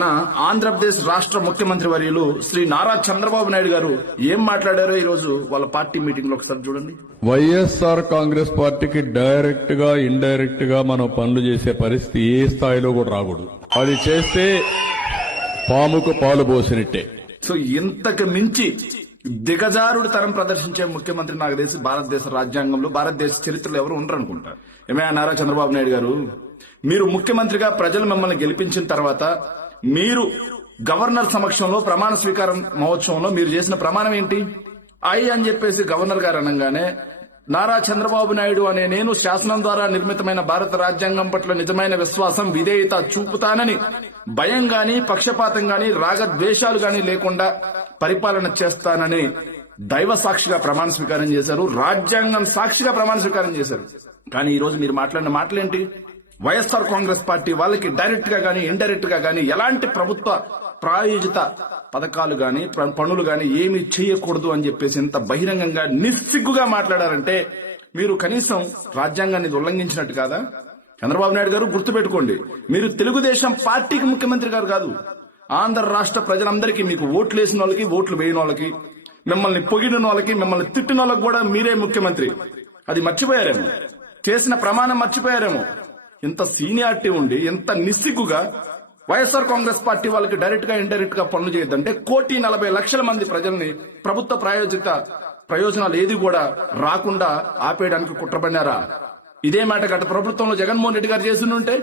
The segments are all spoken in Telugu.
మన ఆంధ్రప్రదేశ్ రాష్ట్ర ముఖ్యమంత్రి వర్యులు శ్రీ నారా చంద్రబాబు నాయుడు గారు ఏం మాట్లాడారో ఈ రోజు వాళ్ళ పార్టీ మీటింగ్ లో ఒకసారి చూడండి. వైఎస్ఆర్ కాంగ్రెస్ పార్టీకి డైరెక్ట్ గా ఇండైరెక్ట్ గా మనం పనులు చేసే పరిస్థితి ఏ స్థాయిలో కూడా రాకూడదు. అది చేస్తే పాముకు పాలు పోసినట్టే. సో ఇంతకు మించి దిగజారుడు తరం ప్రదర్శించే ముఖ్యమంత్రి నాకు తెలిసి భారతదేశ రాజ్యాంగంలో భారతదేశ చరిత్రలో ఎవరు ఉండరు అనుకుంటారు. ఏమైనా నారా చంద్రబాబు నాయుడు గారు, మీరు ముఖ్యమంత్రిగా ప్రజలు మిమ్మల్ని గెలిపించిన తర్వాత మీరు గవర్నర్ సమక్షంలో ప్రమాణ స్వీకారం మహోత్సవంలో మీరు చేసిన ప్రమాణం ఏంటి? అని చెప్పేసి గవర్నర్ గారు అనగానే నారా చంద్రబాబు నాయుడు అనే నేను శాసనం ద్వారా నిర్మితమైన భారత రాజ్యాంగం పట్ల నిజమైన విశ్వాసం విధేయత చూపుతానని భయం గాని పక్షపాతం గాని రాగద్వేషాలు గాని లేకుండా పరిపాలన చేస్తానని దైవ సాక్షిగా ప్రమాణ స్వీకారం చేశారు. రాజ్యాంగం సాక్షిగా ప్రమాణ స్వీకారం చేశారు. కానీ ఈ రోజు మీరు మాట్లాడిన మాటలేంటి? వైఎస్ఆర్ కాంగ్రెస్ పార్టీ వాళ్ళకి డైరెక్ట్ గా గానీ ఇండైరెక్ట్ గా గానీ ఎలాంటి ప్రభుత్వ ప్రాయోజిత పథకాలు గాని పనులు గాని ఏమీ చేయకూడదు అని చెప్పేసి ఇంత బహిరంగంగా నిస్సిగ్గుగా మాట్లాడారంటే మీరు కనీసం రాజ్యాంగాన్ని ఉల్లంఘించినట్టు కాదా? చంద్రబాబు నాయుడు గారు గుర్తుపెట్టుకోండి, మీరు తెలుగుదేశం పార్టీకి ముఖ్యమంత్రి గారు కాదు. ఆంధ్ర రాష్ట్ర ప్రజలందరికీ మీకు ఓట్లు వేసిన వాళ్ళకి ఓట్లు వేయని వాళ్ళకి మిమ్మల్ని పొగిడిన వాళ్ళకి మిమ్మల్ని తిట్టిన వాళ్ళకి కూడా మీరే ముఖ్యమంత్రి. అది మర్చిపోయారేమో, చేసిన ప్రమాణం మర్చిపోయారేమో. ఇంత సీనియారిటీ ఉండి ఎంత నిస్సిగ్గుగా వైఎస్ఆర్ కాంగ్రెస్ పార్టీ వాళ్ళకి డైరెక్ట్ గా ఇండైరెక్ట్ గా పనులు చేయొద్దంటే 1,40,00,000 మంది ప్రజల్ని ప్రభుత్వ ప్రాయోజిత ప్రయోజనాలు ఏది కూడా రాకుండా ఆపేయడానికి కుట్రపడినారా? ఇదే మాట గత ప్రభుత్వంలో జగన్మోహన్ రెడ్డి గారు చేస్తుంటే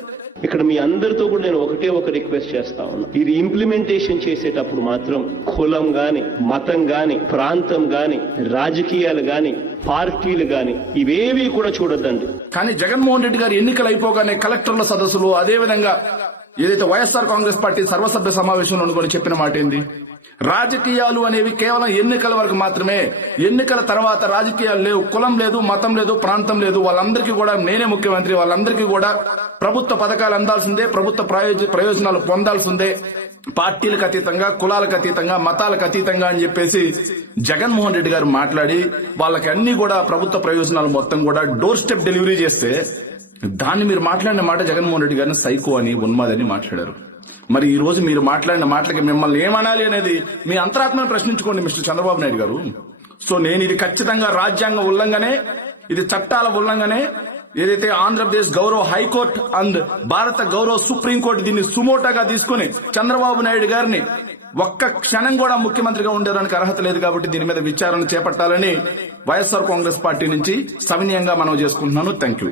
ఇక్కడ మీ అందరితో కూడా నేను ఒక రిక్వెస్ట్ చేస్తా ఉన్నా. ఇది ఇంప్లిమెంటేషన్ చేసేటప్పుడు మాత్రం కులం గాని మతం గాని ప్రాంతం గాని రాజకీయాలు గాని పార్టీలు గాని ఇవేవి కూడా చూడొద్దండి. కానీ జగన్మోహన్ రెడ్డి గారు ఎన్నికలు అయిపోగానే కలెక్టర్ల సదస్సులు అదేవిధంగా ఏదైతే వైఎస్ఆర్ కాంగ్రెస్ పార్టీ సర్వసభ్య సమావేశంలో అనుకుని చెప్పిన మాట ఏంది? రాజకీయాలు అనేవి కేవలం ఎన్నికల వరకు మాత్రమే. ఎన్నికల తర్వాత రాజకీయాలు లేవు, కులం లేదు, మతం లేదు, ప్రాంతం లేదు. వాళ్ళందరికీ కూడా నేనే ముఖ్యమంత్రి, వాళ్ళందరికీ కూడా ప్రభుత్వ పథకాలు అందాల్సిందే, ప్రభుత్వ ప్రయోజనాలు పొందాల్సిందే, పార్టీలకు అతీతంగా కులాలకు అతీతంగా మతాలకు అతీతంగా అని చెప్పేసి జగన్మోహన్ రెడ్డి గారు మాట్లాడి వాళ్ళకి అన్ని కూడా ప్రభుత్వ ప్రయోజనాలు మొత్తం కూడా డోర్ స్టెప్ డెలివరీ చేస్తే దాన్ని మీరు మాట్లాడిన మాట జగన్మోహన్ రెడ్డి గారిని సైకో అని ఉన్మాదని మాట్లాడారు. మరి ఈ రోజు మీరు మాట్లాడిన మాటలకి మిమ్మల్ని ఏమనాలి అనేది మీ అంతరాత్మను ప్రశ్నించుకోండి మిస్టర్ చంద్రబాబు నాయుడు గారు. సో నేను ఇది ఖచ్చితంగా రాజ్యాంగ ఉల్లంఘనే, ఇది చట్టాల ఉల్లంఘనే. ఏదైతే ఆంధ్రప్రదేశ్ గౌరవ హైకోర్టు అండ్ భారత గౌరవ సుప్రీంకోర్టు దీన్ని సుమోటాగా తీసుకుని చంద్రబాబు నాయుడు గారిని ఒక్క క్షణం కూడా ముఖ్యమంత్రిగా ఉండడానికి అర్హత లేదు కాబట్టి దీని మీద విచారణ చేపట్టాలని వైఎస్ఆర్ కాంగ్రెస్ పార్టీ నుంచి సవినయంగా మనవి చేసుకుంటున్నాను. Thank you.